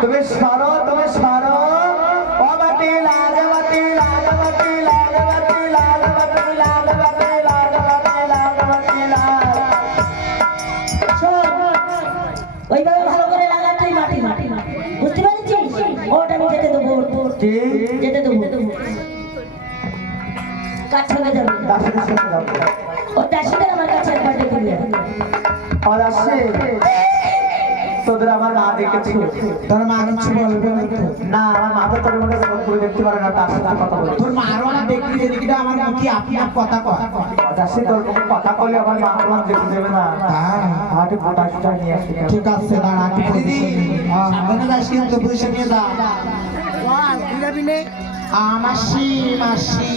তুমি সরো ও বাটি লাগবাতি লাগবাতি লাগবাতি লাগবাতি লাগবাতি লাগবাতি লাগবাতি লাগ ওইভাবে ভালো করে লাগা তুই মাটি বুঝতে পারছিস? ওটা আমি যেতে দেবো যেতে দেবো কাজ চলে যাবে দাসীদের সাথে যাবো ও দাসীদের আমার কাছে একবার ডেকে নিয়ে আর আসে তোদের আমার না দেখেছি তোর মা কিছু বলবে না আমার মাথা তোর মধ্যে পুরো দেখতে পারে না তার সাথে কথা বলে তোর মা আরো না দেখবি যেদিকে আমার মুখে আপনি কথা কয় দাসী তোর মুখে কথা বলে আমার মা আমার যেতে দেবে না হাটে ফটাফটা নিয়ে আসি ঠিক আছে দাঁড়া দিদি সামনে যাস কিন্তু পয়সা নিয়ে যা মাসি মাসি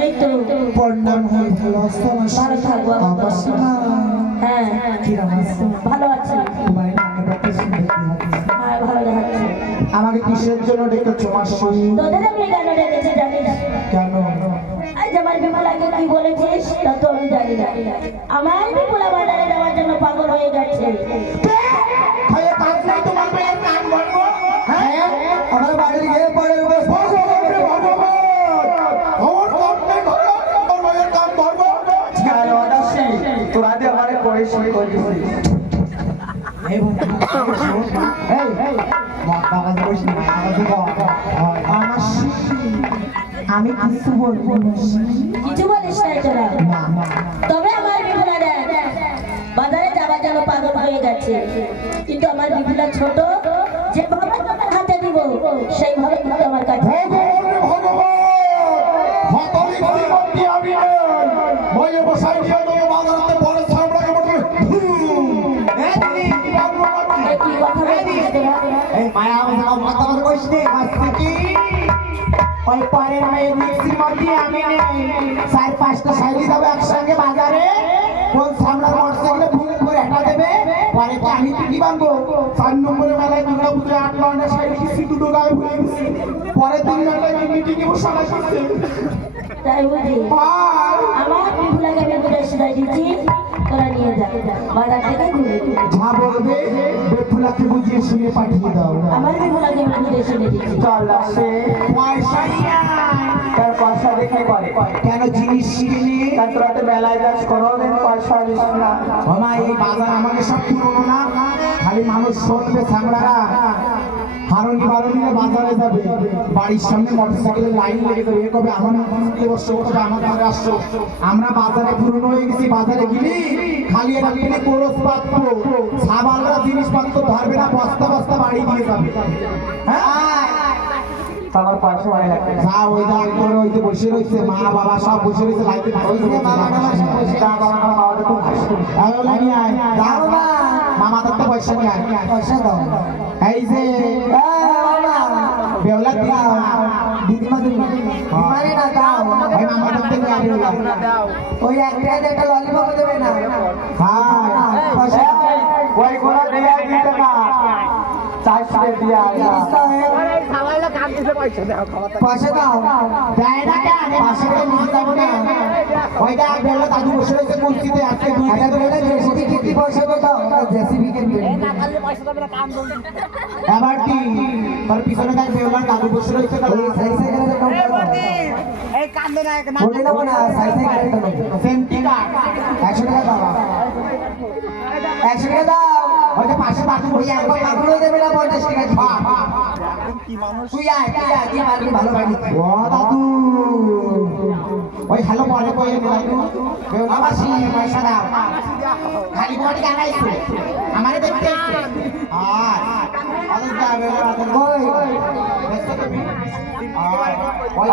এই তো প্রণাম হই ভালো আছো ভালো থাকবো মাসি মা হ্যাঁ কি রামাসি ভালো আছি তোমার নাকে দেখতে সুন্দর হ্যাঁ ভালো দেখাচ্ছে আমাকে কিসের জন্য ডেকেছো মাসি তোদের আমি কেন ডেকেছি জানিস? কেন আজ আমার বিমলাকে কি বলেছিস তা তো আমি জানি না। আমার বিমলা বাজারে যাওয়ার জন্য পাগল হয়ে গেছে। খায়ে কাজ নাই তোমার মেয়ের কান বলবো হ্যাঁ আমার বাড়ির গিয়ে পরে বস তোরা দিয়ে আমার পরিশ্রম করছিস আমি কিছু বলবো কিছু বলিস নাই তোরা? তবে আমার বিমলা বাজারে যাওয়ার জন্য পাগল হয়ে গেছে, কিন্তু আমার বিমলা ছোট, যে ভাবে তোমার হাতে দিব সেই ভাবে কিন্তু আমার কাছে কি কথা বলছিস তোরা? ওই পরের মেয়ে মিক্সির মধ্যে আমি নেই 4-5টা শাড়ি যাবে একসঙ্গে বাজারে কোন সামলার মোটরসাইকেলে ফুল করে একটা দেবে পরে তো আমি কি বাঁধবো 4 নম্বরে মেলায় দুর্গা পুজো 8-9টা শাড়ি কিস্তি দুটো গায়ে ভুলে গেছি পরে 3 ঘন্টায় মিটিং এ বসে করছে তাই বুঝি আমার বিমলাকে আমি বুঝে সেটাই দিচ্ছি, তোরা নিয়ে যা বাজার থেকে ঘুরে যা বলবে বেফুলাকে বুঝিয়ে শুনে পাঠিয়ে দাও আমার বিমলাকে আমি বুঝে শুনে দিচ্ছি। চল আসে পয়সা নিয়ে তার পয়সা দেখে করে কেন জিনিস কিনে তার তোরা তো মেলায় যাস কোনোদিন পয়সা দিস না মামা এই বাজার আমাদের সব পুরনো না খালি মানুষ শুনবে সামরারা হারনি বারণিরা বাজারে যাবে বাড়ির সামনে মোটরসাইকেলের লাইন লেগে যাবে এ কবে আমার বসে কবে আমার ঘরে আসছো আমরা বাজারে পুরনো হয়ে গেছি বাজারে গেলি খালি এটা কিনে কোরস পাত্র সাবালরা জিনিসপত্র ধরবে না বস্তা বস্তা বাড়ি দিয়ে যাবে হ্যাঁ আমার পয়সা মনে লাগবে যা ওই দাম করে ওই যে বসে রয়েছে মা বাবা সব বসে রয়েছে লাইতে মামা তো পয়সা নিয়ে পয়সা দাও এই যে বেওলা দিলাম দিদিমা দিদিমারে না দাও ভাই মামা তো থেকে দাও ওই একটা ললিপপ দেবে না হ্যাঁ পয়সা ওই কোনা দিয়া দিতে না চাইছে দিয়া পয়সা দাও দেয় না কেন পাশে করে নিয়ে যাবো না ওইটা বেলা দাদু বসে রয়েছে কুর্সিতে আজকে 2 টাকা করে জেসিবি কি পয়সা দাও জেসিবি কে না খালি পয়সা দেবে না কাম দন এবার কি তোর পিছনে দেখ বেলা দাদু বসে রয়েছে দাদু সাই সাই করে কাম করো এই কাম দে না না বলে না না সাই সাই করে দাও সেন্টি কাট 100 টাকা দাও 100 টাকা দাও ওইটা পাশে দাদু বসে একবার মাগুলো দেবে না 50 টাকা কি মানুষ তুই আয় কি মারবি ভালো বাড়ি ও দাদু ওই হ্যালো বলে কই দাদু বাবা সি পয়সা দাও খালি বডি গানাইছো আমারে দেখতে আর আরে যাবে ওই ব্যস্ত তুমি আর ওই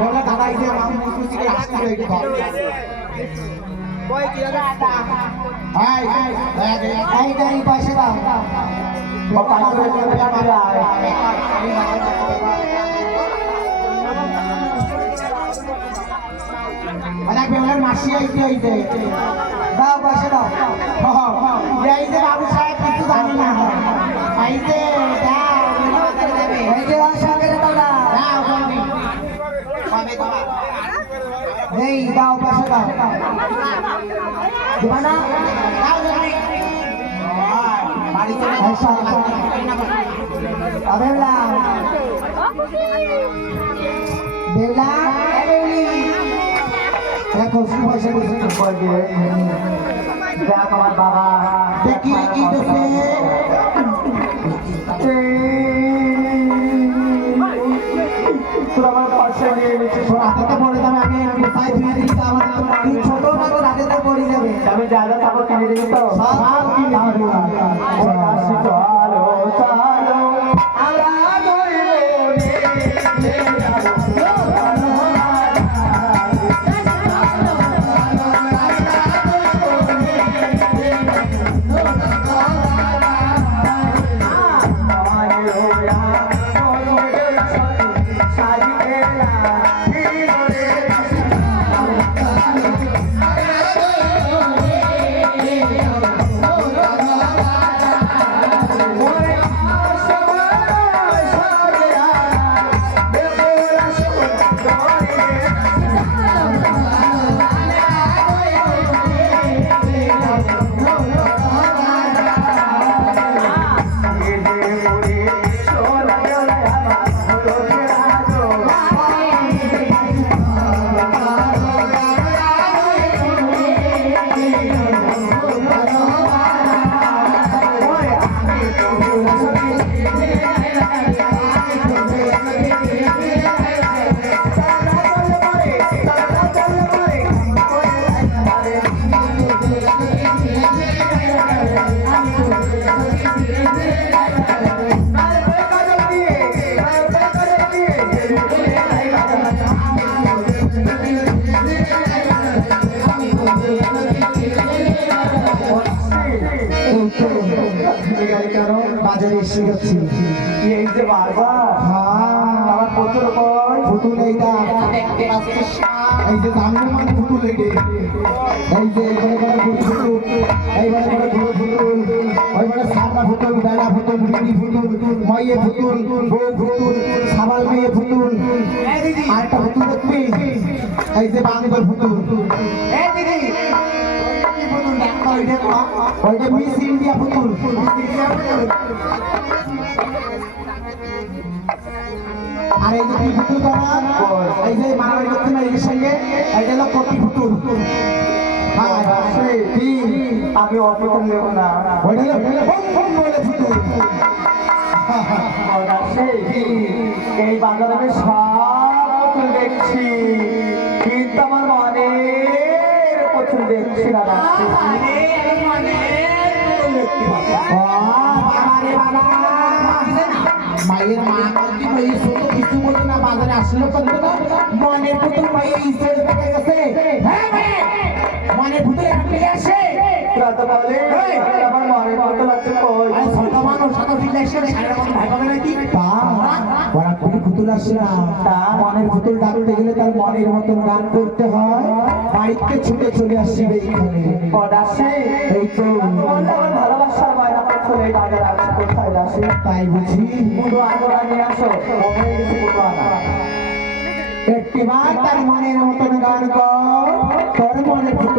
বলে দাদা এই যে আমি খুশি করে আসতে হই কই কি দাদা এই গাড়ি পয়সা দাও ও পাঁচশো টাকা করে আয় অনেক বেলার মাসি আইতে দাও পয়সা দাও এই যে বাবু সাহেব কিছু জানি না আইতে দাও এই যে সরকারে দাও এই দাও পয়সা দাও দিবা না দাও জলদি বাড়ি চলে বেউলা বেউলা বেউলি দেখো কি পয়সা দিছে কই দিয়ে দেখ আমার বাবা দেখি কি দিছে তুই আমার পাশে নিয়ে নিচ্ছিস হাতে পড়ে যাবে আমি পাই ধুয়ে দিই তো আমার তুই ছোট না তো হাতে পড়ে যাবে আমি যা যা খাবো কিনে দিবি তো সব কিনে দিবি। আসি চলো চলো আমরা দুই বাজারে এসে গেছি এই যে বারবার আমার প্রচুর কই পুতুল এইটা এই যে দামি মানে পুতুল এইটা এই যে এইবারে পুতুল এইবারে পুতুল ওইবারে সাদা পুতুল বেলা পুতুল বিড়ি পুতুল মাইয়ে পুতুল বউ পুতুল সাবাল মেয়ে পুতুল আরেকটা পুতুল দেখবি এই যে বাংলার পুতুল এই দিদি কি পুতুল দেখো ওইটা মিস ইন্ডিয়া পুতুল আর এই যে কি পুতুল তোমার এই যে মারামারি করতে না এর সঙ্গে এটা হলো কোটি পুতুল আমি অপুতুল নেব না ওইটা হলো বম বলে পুতুল এই বাজারে আমি সব পুতুল দেখছি কিন্তু আমার মনের পুতুল দেখছি না মায়ের মা কি মায়ের ছোট কিছু বলতো না বাজারে আসলে করতো না মনের পুতুল মায়ের ইসে পেয়ে গেছে মনের পুতুল এখন নিয়ে আসে রাতে বলে আমার মনের পুতুল আছে কই আরে ছোট মানুষ সাথে ফিরে আসে সারা মন ভাই পাবে নাকি ওরা কোটি পুতুল আসে না মনের পুতুল ডাকতে গেলে তার মনের মতন গান করতে হয় বাড়িতে ছুটে চলে আসবে এইখানে কদাসে এই তো আমার ভালোবাসার মায়ের আমার ছেলে বাজারে আছে কোথায় আসে তাই বুঝি পুরো আন্দোলন নিয়ে আসো হয়ে গেছে পুরো আনা একটিবার তার মনের মতন গান কর তোর মনের পুতুল